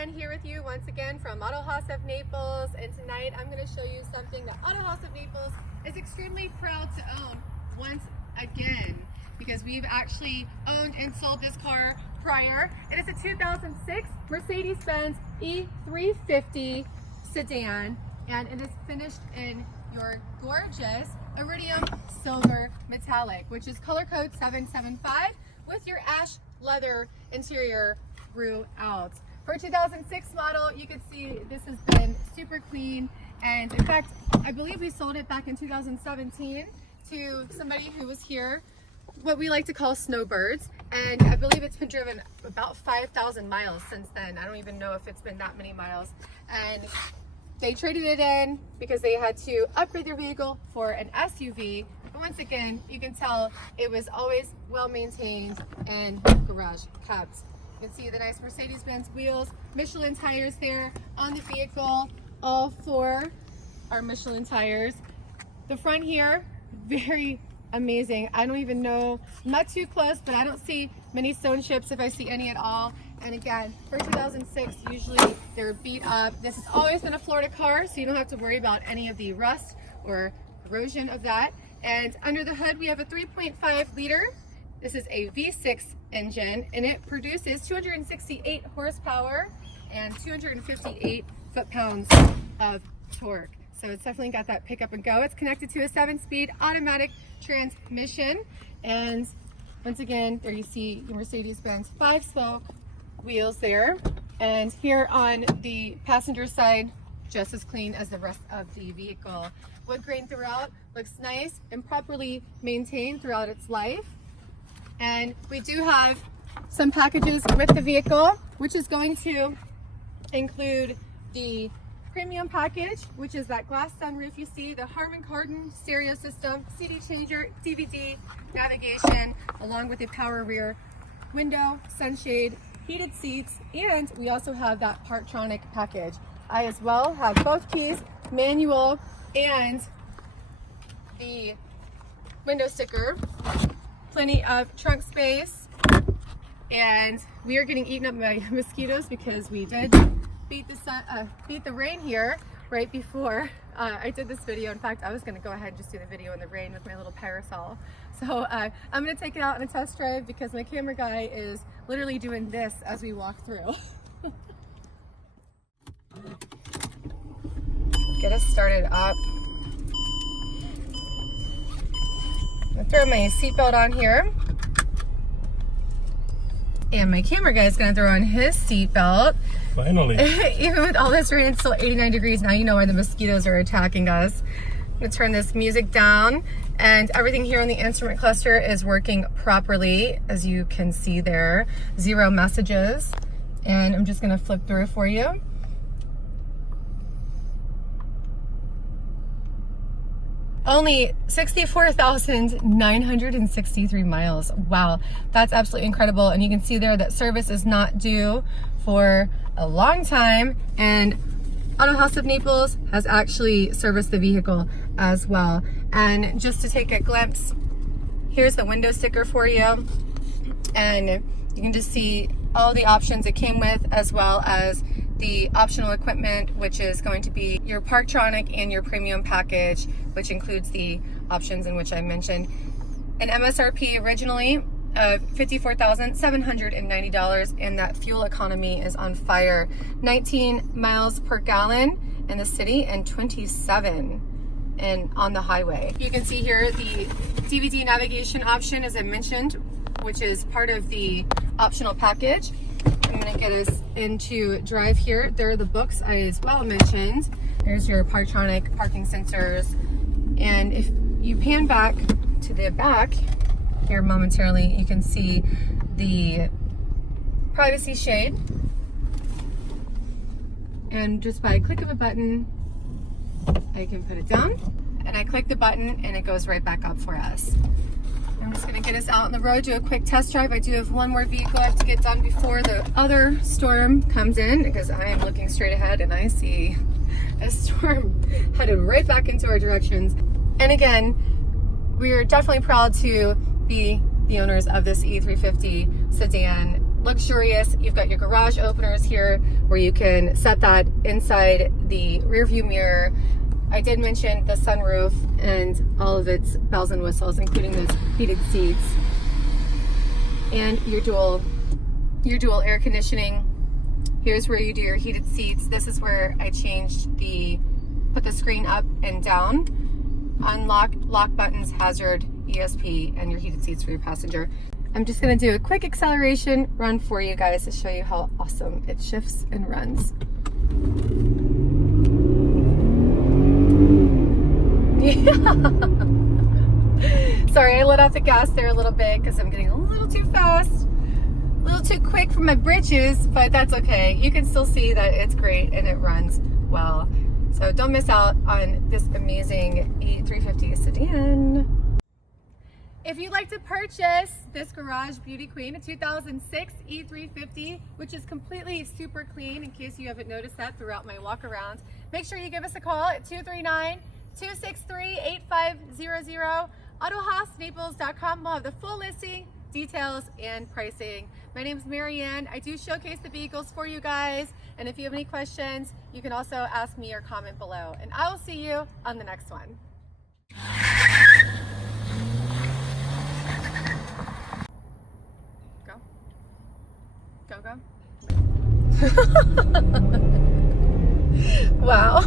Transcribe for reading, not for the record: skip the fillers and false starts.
MaryAnn here with you once again from Autohaus of Naples, and tonight I'm going to show you something that Autohaus of Naples is extremely proud to own once again, because we've actually owned and sold this car prior. It is a 2006 Mercedes-Benz E350 Sedan, and it is finished in your gorgeous Iridium silver metallic, which is color code 775 with your ash leather interior throughout. For a 2006 model, you can see this has been super clean, and in fact, I believe we sold it back in 2017 to somebody who was here, what we like to call snowbirds, and I believe it's been driven about 5,000 miles since then. I don't even know if it's been that many miles, and they traded it in because they had to upgrade their vehicle for an SUV. But once again, you can tell it was always well maintained and garage kept. You can see the nice Mercedes-Benz wheels, Michelin tires there on the vehicle. All four are Michelin tires. The front here, very amazing. I don't even know, I'm not too close, but I don't see many stone chips if I see any at all. And again, for 2006, usually they're beat up. This has always been a Florida car, so you don't have to worry about any of the rust or corrosion of that. And under the hood, we have a 3.5 liter. This is a V6 engine, and it produces 268 horsepower and 258 foot-pounds of torque. So it's definitely got that pick up and go. It's connected to a 7-speed automatic transmission. And once again, there you see your Mercedes-Benz 5-spoke wheels there. And here on the passenger side, just as clean as the rest of the vehicle. Wood grain throughout, looks nice and properly maintained throughout its life. And we do have some packages with the vehicle, which is going to include the premium package, which is that glass sunroof you see, the Harmon Kardon stereo system, CD changer, DVD, navigation, along with a power rear window, sunshade, heated seats, and we also have that Parktronic package. I as well have both keys, manual and the window sticker, plenty of trunk space, and we are getting eaten up by mosquitoes because we did beat the rain here right before I did this video. In fact, I was going to go ahead and just do the video in the rain with my little parasol. So I'm going to take it out on a test drive because my camera guy is literally doing this as we walk through. Get us started up. I'm going to throw my seatbelt on here. And my camera guy is going to throw on his seatbelt. Finally. Even with all this rain, it's still 89 degrees. Now you know why the mosquitoes are attacking us. I'm going to turn this music down, and everything here on the instrument cluster is working properly, as you can see there. 0 messages. And I'm just going to flip through for you. Only 64,963 miles. Wow, that's absolutely incredible. And you can see there that service is not due for a long time. And Autohaus of Naples has actually serviced the vehicle as well. And just to take a glimpse, here's the window sticker for you. And you can just see all the options it came with, as well as the optional equipment, which is going to be your Parktronic and your premium package, which includes the options in which I mentioned. An MSRP originally of $54,790, and that fuel economy is on fire. 19 miles per gallon in the city and 27 on the highway. You can see here the DVD navigation option, as I mentioned, which is part of the optional package. I'm going to get us into drive here. There are the books I as well mentioned. There's your Parktronic parking sensors. And if you pan back to the back here momentarily, you can see the privacy shade. And just by a click of a button, I can put it down. And I click the button and it goes right back up for us. I'm just going to get us out on the road, do a quick test drive. I do have one more vehicle I have to get done before the other storm comes in, because I am looking straight ahead and I see a storm headed right back into our directions. And again, we are definitely proud to be the owners of this E350 sedan. luxurious. You've got your garage openers here where you can set that inside the rear view mirror. I did mention the sunroof and all of its bells and whistles, including those heated seats and your dual air conditioning. Here's where you do your heated seats. This is where I changed put the screen up and down. Unlock, lock buttons, hazard, ESP, and your heated seats for your passenger. I'm just gonna do a quick acceleration run for you guys to show you how awesome it shifts and runs. Yeah. Sorry, I let off the gas there a little bit because I'm getting a little too fast, a little too quick for my britches, but that's okay. You can still see that it's great and it runs well. So don't miss out on this amazing E350 sedan. If you'd like to purchase this garage beauty queen, a 2006 E350, which is completely super clean, in case you haven't noticed that throughout my walk around, make sure you give us a call at 239-263-8500. Autohausnaples.com will have the full listing, details, and pricing. My name is MaryAnn. I do showcase the vehicles for you guys, and if you have any questions, you can also ask me or comment below. And I will see you on the next one. Go. Wow.